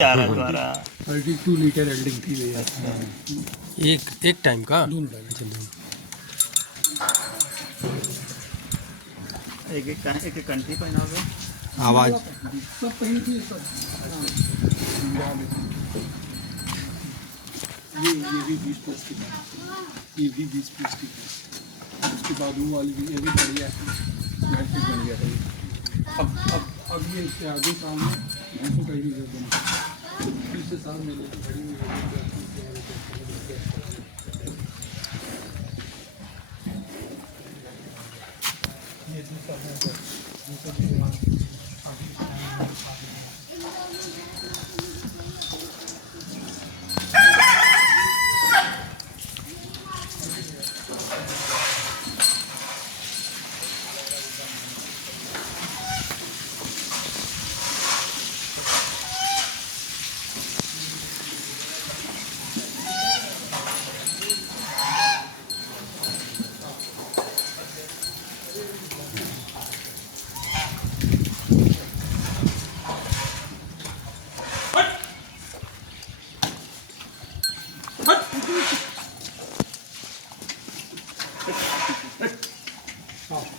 आ रहा तुम्हारा 32 लीटर एल्डिंग थी भैया। एक टाइम का दोनों टाइम। अच्छा दोनों। एक कंट्री पहना होगा आवाज सब कहीं थी सब। हाँ। ये भी 20 प्लस की था, ये भी 20 प्लस की थी। उसके बाद वो वाली भी ये भी बढ़िया मैट्रिक बन गया था ये। अब ये इसके आगे साल में भैंसों का ही रिजर्व बना, पिछले साल में लेके खड़ी हुई है। हाँ।